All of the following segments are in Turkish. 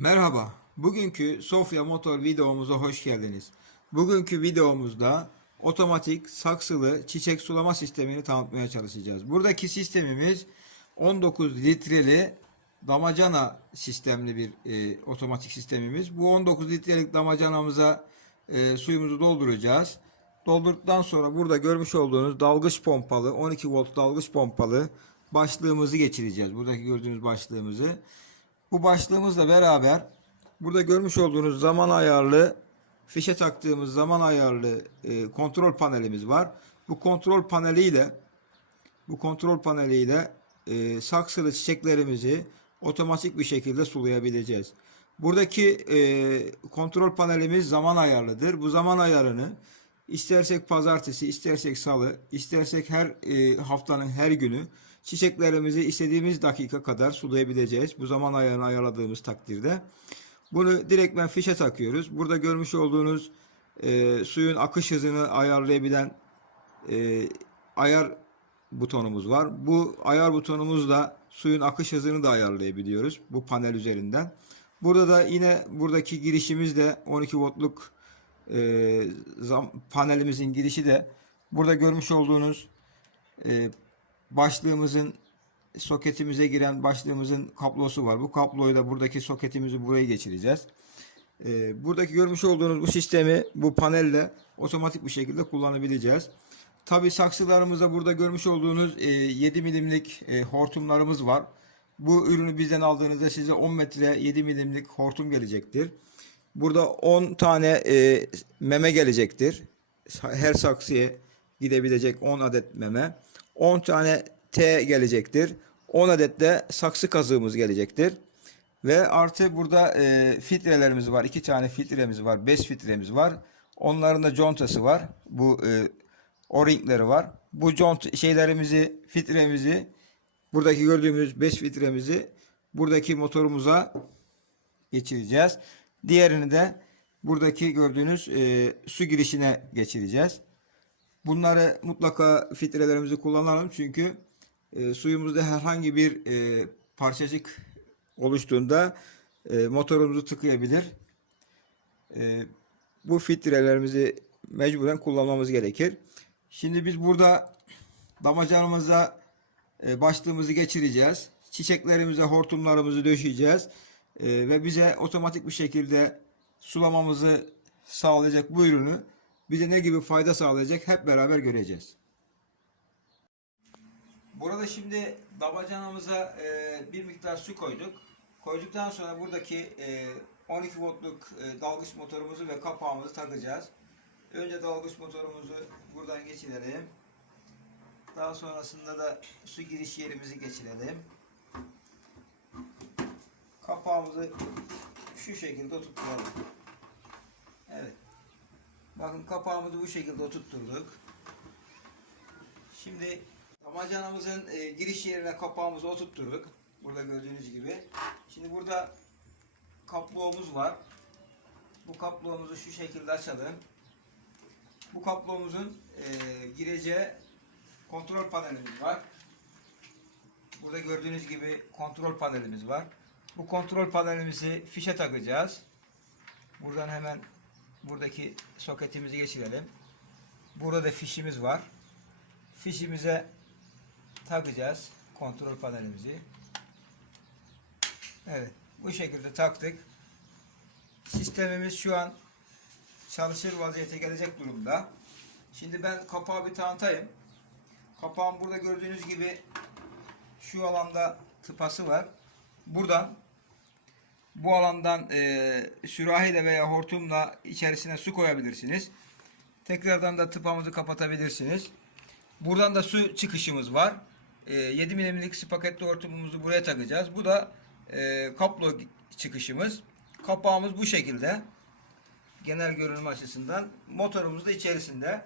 Merhaba, bugünkü Sofya Motor videomuza hoş geldiniz. Bugünkü videomuzda otomatik saksılı çiçek sulama sistemini tanıtmaya çalışacağız. Buradaki sistemimiz 19 litreli damacana sistemli bir e, otomatik sistemimiz. Bu 19 litrelik damacanamıza e, suyumuzu dolduracağız. Doldurduktan sonra burada görmüş olduğunuz dalgıç pompalı 12 volt dalgıç pompalı başlığımızı geçireceğiz. Buradaki gördüğünüz başlığımızı. Bu başlığımızla beraber burada görmüş olduğunuz zaman ayarlı fişe taktığımız zaman ayarlı e, kontrol panelimiz var. Bu kontrol paneliyle bu kontrol paneliyle e, saksılı çiçeklerimizi otomatik bir şekilde sulayabileceğiz. Buradaki e, kontrol panelimiz zaman ayarlıdır. Bu zaman ayarını istersek pazartesi, istersek salı, istersek her e, haftanın her günü çiçeklerimizi istediğimiz dakika kadar sulayabileceğiz. Bu zaman ayarını ayarladığımız takdirde. Bunu direktmen fişe takıyoruz. Burada görmüş olduğunuz e, suyun akış hızını ayarlayabilen e, ayar butonumuz var. Bu ayar butonumuzla suyun akış hızını da ayarlayabiliyoruz bu panel üzerinden. Burada da yine buradaki girişimiz de 12 voltluk e, zam, panelimizin girişi de burada görmüş olduğunuz e, başlığımızın soketimize giren başlığımızın kablosu var. Bu kabloyu da buradaki soketimizi buraya geçireceğiz. E, buradaki görmüş olduğunuz bu sistemi bu panelle otomatik bir şekilde kullanabileceğiz. Tabi saksılarımızda burada görmüş olduğunuz e, 7 milimlik e, hortumlarımız var. Bu ürünü bizden aldığınızda size 10 metre 7 milimlik hortum gelecektir. Burada 10 tane e, meme gelecektir. Her saksıya gidebilecek 10 adet meme. 10 tane T gelecektir. 10 adet de saksı kazığımız gelecektir. Ve artı burada e, filtrelerimiz var. 2 tane filtremiz var. 5 filtremiz var. Onların da contası var. Bu e, o-ringleri var. Bu cont şeylerimizi, filtremizi buradaki gördüğümüz 5 filtremizi buradaki motorumuza geçireceğiz. Diğerini de buradaki gördüğünüz e, su girişine geçireceğiz. Bunları mutlaka filtrelerimizi kullanalım çünkü e, suyumuzda herhangi bir e, parçacık oluştuğunda e, motorumuzu tıkayabilir. E, bu filtrelerimizi mecburen kullanmamız gerekir. Şimdi biz burada damacanımıza e, başlığımızı geçireceğiz. Çiçeklerimize hortumlarımızı döşeyeceğiz. E, ve bize otomatik bir şekilde sulamamızı sağlayacak bu ürünü bize ne gibi fayda sağlayacak hep beraber göreceğiz. Burada şimdi damacanamıza e, bir miktar su koyduk. Koyduktan sonra buradaki e, 12 voltluk e, dalgıç motorumuzu ve kapağımızı takacağız. Önce dalgıç motorumuzu buradan geçirelim. Daha sonrasında da su giriş yerimizi geçirelim. Kapağımızı şu şekilde oturtturalım. Bakın kapağımızı bu şekilde oturtturduk. Şimdi damacanamızın e, giriş yerine kapağımızı oturtturduk. Burada gördüğünüz gibi. Şimdi burada kaplığımız var. Bu kaplığımızı şu şekilde açalım. Bu kaplığımızın e, gireceği kontrol panelimiz var. Burada gördüğünüz gibi kontrol panelimiz var. Bu kontrol panelimizi fişe takacağız. Buradan hemen buradaki soketimizi geçirelim. Burada da fişimiz var. Fişimize takacağız kontrol panelimizi. Evet, bu şekilde taktık. Sistemimiz şu an çalışır vaziyete gelecek durumda. Şimdi ben kapağı bir tanıtayım. Kapağın burada gördüğünüz gibi şu alanda tıpası var. Buradan bu alandan e, sürahiyle veya hortumla içerisine su koyabilirsiniz. Tekrardan da tıpamızı kapatabilirsiniz. Buradan da su çıkışımız var. E, 7 milimlik spagetli hortumumuzu buraya takacağız. Bu da e, kaplo çıkışımız. Kapağımız bu şekilde. Genel görünüm açısından. Motorumuz da içerisinde.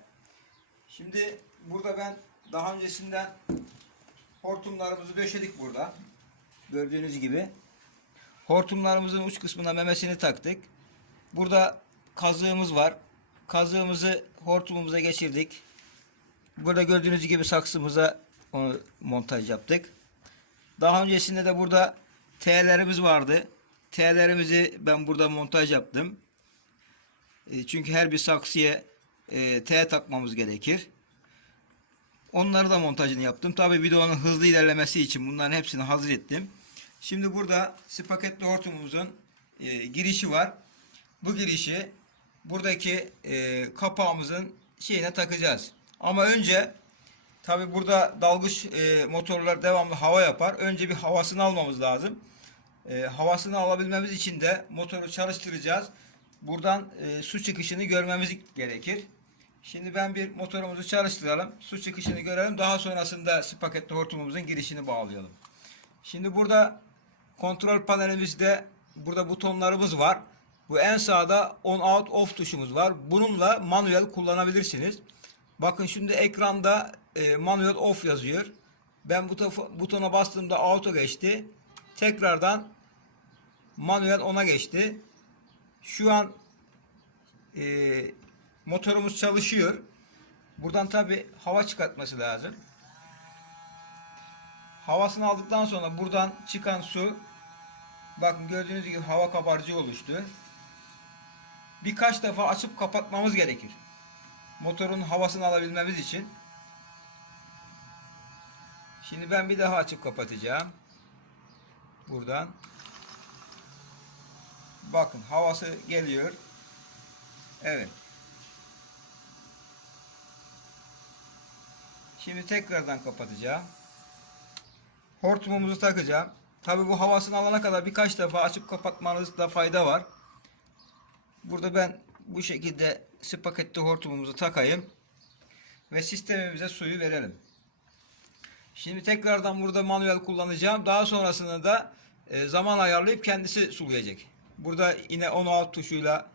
Şimdi burada ben daha öncesinden hortumlarımızı döşedik burada. Gördüğünüz gibi. Hortumlarımızın uç kısmına memesini taktık. Burada kazığımız var. Kazığımızı hortumumuza geçirdik. Burada gördüğünüz gibi saksımıza onu montaj yaptık. Daha öncesinde de burada T'lerimiz vardı. T'lerimizi ben burada montaj yaptım. E, çünkü her bir saksıya e, T takmamız gerekir. Onları da montajını yaptım. Tabi videonun hızlı ilerlemesi için bunların hepsini hazır ettim. Şimdi burada spaketli hortumumuzun e, girişi var. Bu girişi buradaki e, kapağımızın şeyine takacağız. Ama önce tabi burada dalgıç e, motorlar devamlı hava yapar. Önce bir havasını almamız lazım. E, havasını alabilmemiz için de motoru çalıştıracağız. Buradan e, su çıkışını görmemiz gerekir. Şimdi ben bir motorumuzu çalıştıralım. Su çıkışını görelim. Daha sonrasında spaketli hortumumuzun girişini bağlayalım. Şimdi burada kontrol panelimizde burada butonlarımız var. Bu en sağda on out off tuşumuz var. Bununla manuel kullanabilirsiniz. Bakın şimdi ekranda e, manuel off yazıyor. Ben bu butona bastığımda auto geçti. Tekrardan manuel ona geçti. Şu an e, motorumuz çalışıyor. Buradan tabi hava çıkartması lazım. Havasını aldıktan sonra buradan çıkan su bakın gördüğünüz gibi hava kabarcığı oluştu. Birkaç defa açıp kapatmamız gerekir. Motorun havasını alabilmemiz için. Şimdi ben bir daha açıp kapatacağım. Buradan. Bakın havası geliyor. Evet. Şimdi tekrardan kapatacağım. Hortumumuzu takacağım. Tabi bu havasını alana kadar birkaç defa açıp kapatmanızda fayda var. Burada ben bu şekilde spaketli hortumumuzu takayım. Ve sistemimize suyu verelim. Şimdi tekrardan burada manuel kullanacağım. Daha sonrasında da e, zaman ayarlayıp kendisi sulayacak. Burada yine on out tuşuyla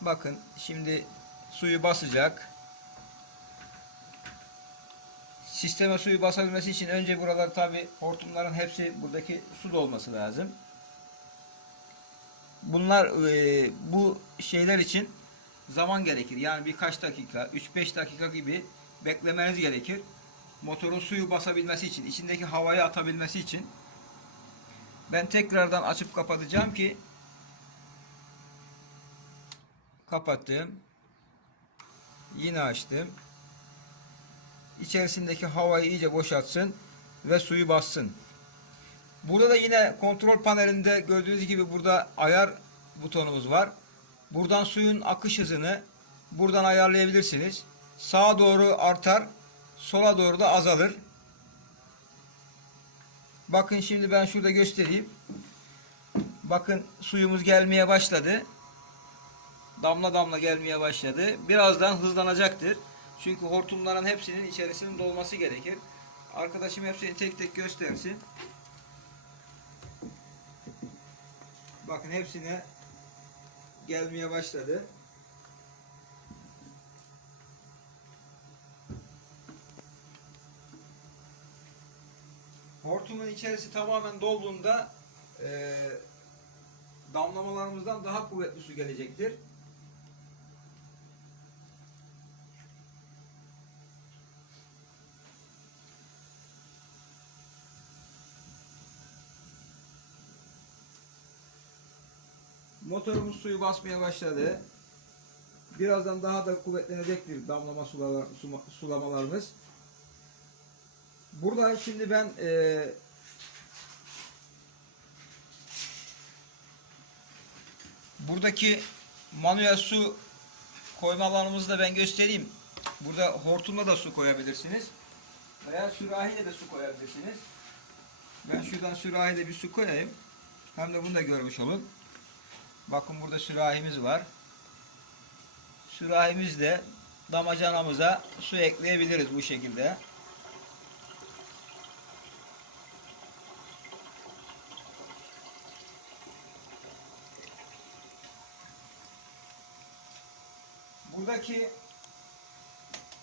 bakın şimdi suyu basacak. Sisteme suyu basabilmesi için önce buralar tabi hortumların hepsi buradaki su dolması lazım. Bunlar e, bu şeyler için zaman gerekir. Yani birkaç dakika, 3-5 dakika gibi beklemeniz gerekir. Motorun suyu basabilmesi için, içindeki havayı atabilmesi için. Ben tekrardan açıp kapatacağım ki kapattım. Yine açtım. İçerisindeki havayı iyice boşaltsın ve suyu bassın. Burada da yine kontrol panelinde gördüğünüz gibi burada ayar butonumuz var. Buradan suyun akış hızını buradan ayarlayabilirsiniz. Sağa doğru artar, sola doğru da azalır. Bakın şimdi ben şurada göstereyim. Bakın suyumuz gelmeye başladı. Damla damla gelmeye başladı. Birazdan hızlanacaktır. Çünkü hortumların hepsinin içerisinin dolması gerekir. Arkadaşım hepsini tek tek göstersin. Bakın hepsine gelmeye başladı. Hortumun içerisi tamamen dolduğunda eee damlamalarımızdan daha kuvvetli su gelecektir. Motorumuz suyu basmaya başladı. Birazdan daha da kuvvetlenecektir damlama sulalar, suma- sulamalarımız. Burada şimdi ben eee buradaki manuel su koyma alanımızı da ben göstereyim. Burada hortumla da su koyabilirsiniz. Veya sürahiyle de su koyabilirsiniz. Ben şuradan sürahiyle bir su koyayım. Hem de bunu da görmüş olun. Bakın burada sürahimiz var. Sürahimizle damacanamıza su ekleyebiliriz bu şekilde. Buradaki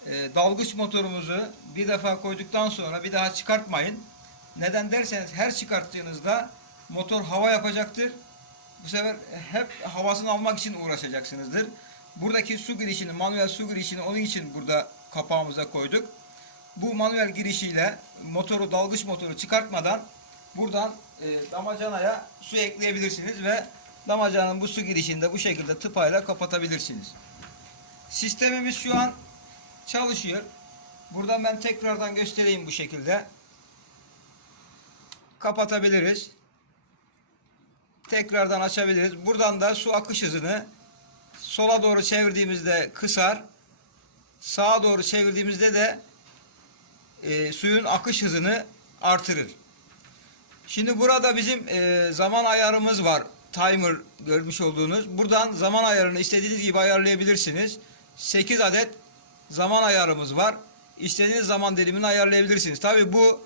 e, dalgıç motorumuzu bir defa koyduktan sonra bir daha çıkartmayın. Neden derseniz her çıkarttığınızda motor hava yapacaktır. Bu sefer hep havasını almak için uğraşacaksınızdır. Buradaki su girişini, manuel su girişini onun için burada kapağımıza koyduk. Bu manuel girişiyle motoru, dalgıç motoru çıkartmadan buradan e, damacanaya su ekleyebilirsiniz ve damacanın bu su girişini de bu şekilde tıpayla kapatabilirsiniz. Sistemimiz şu an çalışıyor. Buradan ben tekrardan göstereyim bu şekilde. Kapatabiliriz. Tekrardan açabiliriz. Buradan da su akış hızını sola doğru çevirdiğimizde kısar. Sağa doğru çevirdiğimizde de e, suyun akış hızını artırır. Şimdi burada bizim e, zaman ayarımız var. Timer görmüş olduğunuz. Buradan zaman ayarını istediğiniz gibi ayarlayabilirsiniz. 8 adet zaman ayarımız var. İstediğiniz zaman dilimini ayarlayabilirsiniz. Tabi bu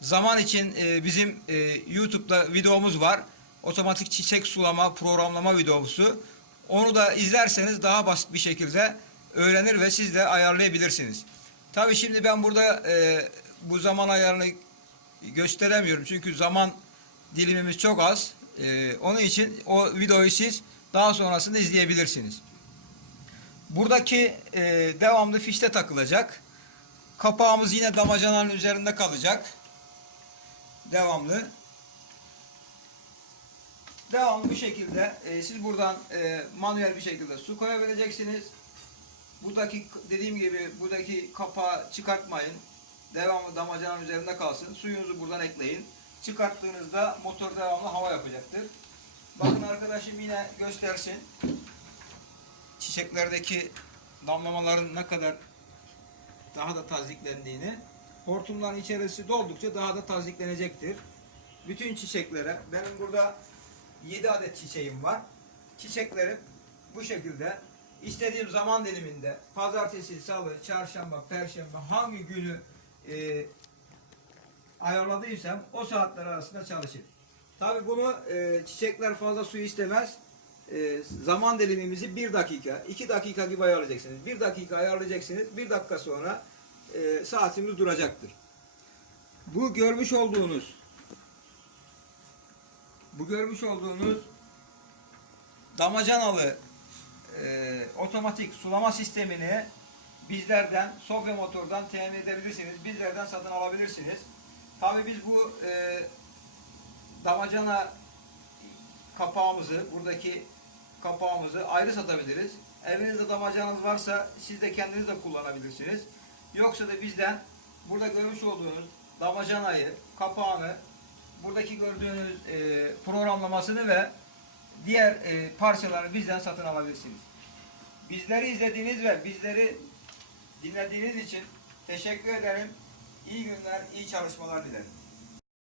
zaman için e, bizim e, YouTube'da videomuz var. Otomatik çiçek sulama, programlama videosu. Onu da izlerseniz daha basit bir şekilde öğrenir ve siz de ayarlayabilirsiniz. Tabi şimdi ben burada e, bu zaman ayarını gösteremiyorum. Çünkü zaman dilimimiz çok az. E, onun için o videoyu siz daha sonrasında izleyebilirsiniz. Buradaki e, devamlı fişte takılacak. Kapağımız yine damacananın üzerinde kalacak. Devamlı. Devamlı bir şekilde e, siz buradan e, manuel bir şekilde su koyabileceksiniz. Buradaki dediğim gibi buradaki kapağı çıkartmayın. Devamlı damacananın üzerinde kalsın. Suyunuzu buradan ekleyin. Çıkarttığınızda motor devamlı hava yapacaktır. Bakın arkadaşım yine göstersin. Çiçeklerdeki damlamaların ne kadar daha da taziklendiğini. Hortumların içerisi doldukça daha da taziklenecektir. Bütün çiçeklere benim burada 7 adet çiçeğim var. Çiçeklerim bu şekilde istediğim zaman diliminde pazartesi, salı, çarşamba, perşembe hangi günü e, ayarladıysam o saatler arasında çalışır. Tabi bunu e, çiçekler fazla su istemez. E, zaman dilimimizi 1 dakika, 2 dakika gibi ayarlayacaksınız. 1 dakika ayarlayacaksınız. 1 dakika sonra e, saatimiz duracaktır. Bu görmüş olduğunuz bu görmüş olduğunuz damacanalı e, otomatik sulama sistemini bizlerden Sofya Motor'dan temin edebilirsiniz. Bizlerden satın alabilirsiniz. Tabi biz bu e, damacana kapağımızı, buradaki kapağımızı ayrı satabiliriz. Evinizde damacanız varsa siz de kendiniz de kullanabilirsiniz. Yoksa da bizden burada görmüş olduğunuz damacanayı, kapağını, buradaki gördüğünüz e, programlamasını ve diğer e, parçaları bizden satın alabilirsiniz. Bizleri izlediğiniz ve bizleri dinlediğiniz için teşekkür ederim. İyi günler, iyi çalışmalar dilerim.